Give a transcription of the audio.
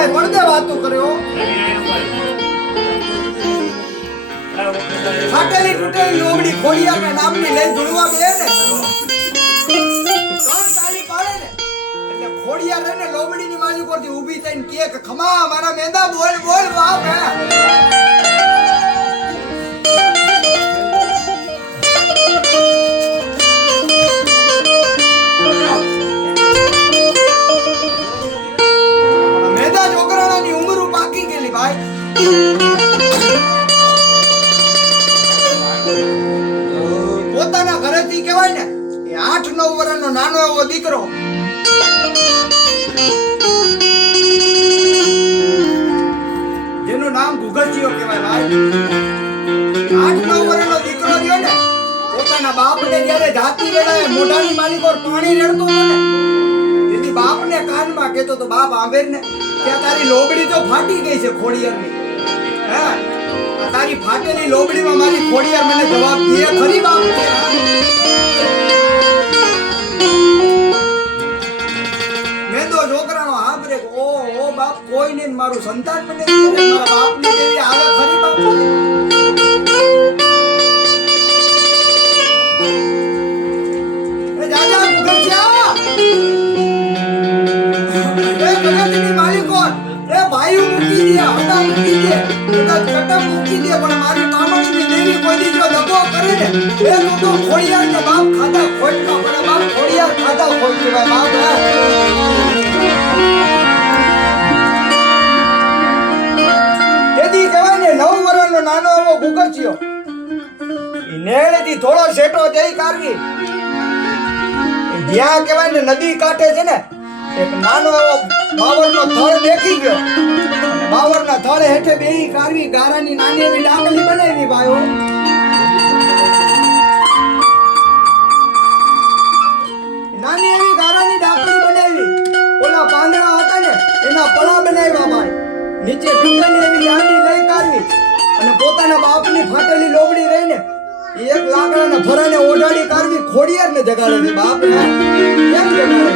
ભાઈ વળદે વાતો કર્યો ફાટેલી તૂટેલી લોબડી ખોડિયા ના નામની લઈ ધૂળવા બે ને ત્રણ તાળી પાડે ને એટલે ખોડિયા રહીને લોબડીની બાજુ પરથી ઊભી થઈને કહે કે ખમા મારા મેંદા બોલ બોલ બાપ હે મેંદા છોકરાની ઉંમર પાકી ગયેલી ભાઈ પોતાના ઘરેથી કહેવાય ને એ 8-9 વર્ષનો નાનો એવો દીકરો જેનું નામ ગુગચિયો કહેવાય ભાઈ 8-9 વર્ષનો દીકરો રહ્યો ને પોતાના બાપને જ્યારે જાતી વેળાએ મોઢાની માલિક ઓર પાણી રેડતો હતો ને એની બાપને કાનમાં કહેતો તો બાપ આંબેર ને કે તારી લોબડી તો ફાટી ગઈ છે ખોડિયારની હે તારી ફાટેલી લોબડીમાં મારી ખોડિયાર મને જવાબ દે ખરી બાપ મેંદો છોકરાનો હાંભરે ઓ બાપ કોઈ નહીં મારું સંતાન બને મારા બાપની દેવી આવે ખરી બાપ એ દાદા ગુગચિયા એ ગગનની માલિકો એ ભાઈ મૂકી દે હટા મૂકી દે કટા મૂકી દે પણ મારી મામણની દેવી કોઈ જો દબો કરે ને એ તો ખોડિયાર ને બાપ ખાતા ખોટકા પડે બાપ ખોડિયાર ખાતા ખોટ કહેવાય બાપ તેથી કહેવાય ને 9 વર્ષનો નાનો એવો ગુગચિયો ઈ નેળેથી થોડો શેટો જઈ કારવી જ્યાં કહેવાય ને નદી કાંઠે છે ને એક નાનો એવો બાવરનો થળ દેખી ગયો અને બાવરના થળ હેઠે બેહી કારવી ગારાની નાની એવી ડાકલી બનાવી ભાઈઓ નાની એવી ગારાની ડાકલી બનાવી ઓલા પાંદડા હતા ને એના પળા બનાવ્યા ભાઈ નીચે ડુંગરની એવી હાંડી લઈ કારવી અને પોતાના બાપની ફાટેલી લોબડી રહીને એક લાકડાના ફરાને ઓઢાડી કારવી ખોડિયારને જગાડે બાપ કેમ જગાડે